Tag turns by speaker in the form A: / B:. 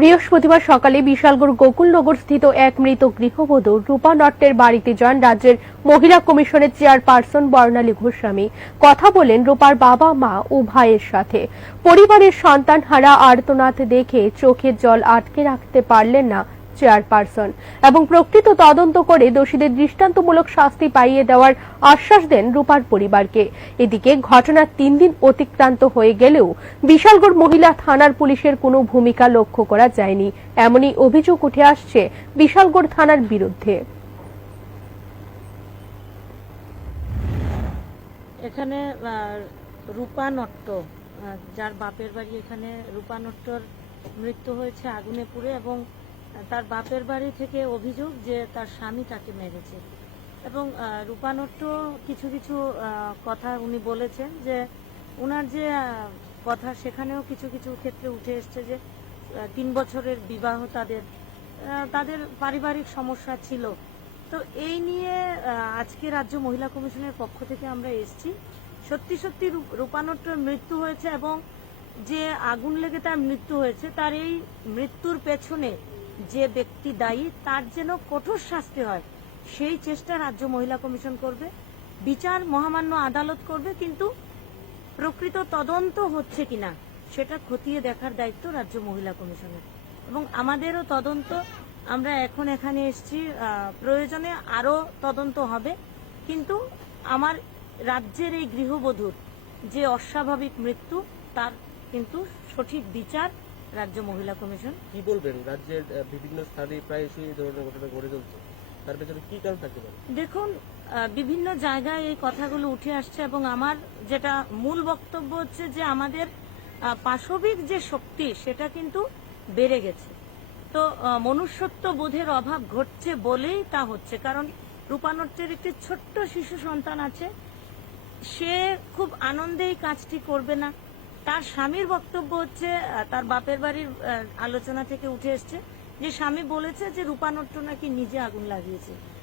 A: বৃহস্পতিবার সকালে বিশালগড় গোকুলনগর স্থিত এক মৃত গৃহবধূ রূপা নট্টের বাড়িতে যান রাজ্যের মহিলা কমিশনের চেয়ারপারসন বর্ণালী গোস্বামী। কথা বলেন রূপার বাবা, মা ও ভাইয়ের সাথে। পরিবারের সন্তান হারা আর্তনাদ দেখে চোখের জল আটকে রাখতে পারলেন না। চেয়ারপারসন এবং প্রকৃত তদন্ত করে দোষীদের দৃষ্টান্তমূলক শাস্তি পাইয়ে দেওয়ার আশ্বাস দেন রূপার পরিবারকে। এদিকে ঘটনার তিন দিন অতিক্রান্ত হয়ে গেলেও বিশালগড় মহিলা থানার পুলিশের কোনো ভূমিকা লক্ষ্য করা যায়নি। এমনই অভিযোগ উঠে আসছে বিশালগড় থানার বিরুদ্ধে।
B: এখানে রূপা নট্ট যার বাপের বাড়ি এখানে রূপা নট্টর মৃত্যু হয়েছে আগুনে পুড়ে এবং তার বাপের বাড়ি থেকে অভিযোগ যে তার স্বামী তাকে মেরেছে। এবং আহ, রূপা কিছু কিছু কথা উনি বলেছেন যে ওনার যে কথা সেখানেও কিছু কিছু ক্ষেত্রে উঠে এসছে যে তিন বছরের বিবাহ তাদের তাদের পারিবারিক সমস্যা ছিল। তো এই নিয়ে আজকে রাজ্য মহিলা কমিশনের পক্ষ থেকে আমরা এসছি। সত্যি সত্যি রূপ- রূপানট্টর মৃত্যু হয়েছে এবং যে আগুন লেগে তার মৃত্যু হয়েছে তার এই মৃত্যুর পেছনে যে ব্যক্তি দায়ী, তার যেন কঠোর শাস্তি হয়, সেই চেষ্টা রাজ্য মহিলা কমিশন করবে। বিচার মহামান্য আদালত করবে, কিন্তু প্রকৃত তদন্ত হচ্ছে কিনা, সেটা খতিয়ে দেখার দায়িত্ব রাজ্য মহিলা কমিশনের। এবং আমাদেরও তদন্ত, আমরা এখন এখানে এসেছি প্রয়োজনে আরও তদন্ত হবে। কিন্তু আমার রাজ্যের এই গৃহবধূর যে অস্বাভাবিক মৃত্যু, তার কিন্তু সঠিক বিচার রাজ্য মহিলা কমিশন।
C: কি বলবেন? রাজ্যের বিভিন্ন স্থানে প্রায়শই এই ধরনের ঘটনা ঘটে চলছে তার পেছনে কি কারণ থাকতে পারে?
B: দেখুন বিভিন্ন জায়গায় এই কথাগুলো উঠে আসছে এবং আমার যেটা মূল বক্তব্য হচ্ছে যে আমাদের পাশবিক যে শক্তি সেটা কিন্তু বেড়ে গেছে। তো মনুষ্যত্ব বোধের অভাব ঘটছে বলেই তা হচ্ছে। কারণ রূপানট্টের একটি ছোট্ট শিশু সন্তান আছে সে খুব আনন্দে এই কাজটি করবে না। তার স্বামীর বক্তব্য হচ্ছে তার বাপের বাড়ির আলোচনা থেকে উঠে এসছে যে স্বামী বলেছে যে রূপানট্ট নাকি নিজে আগুন লাগিয়েছে।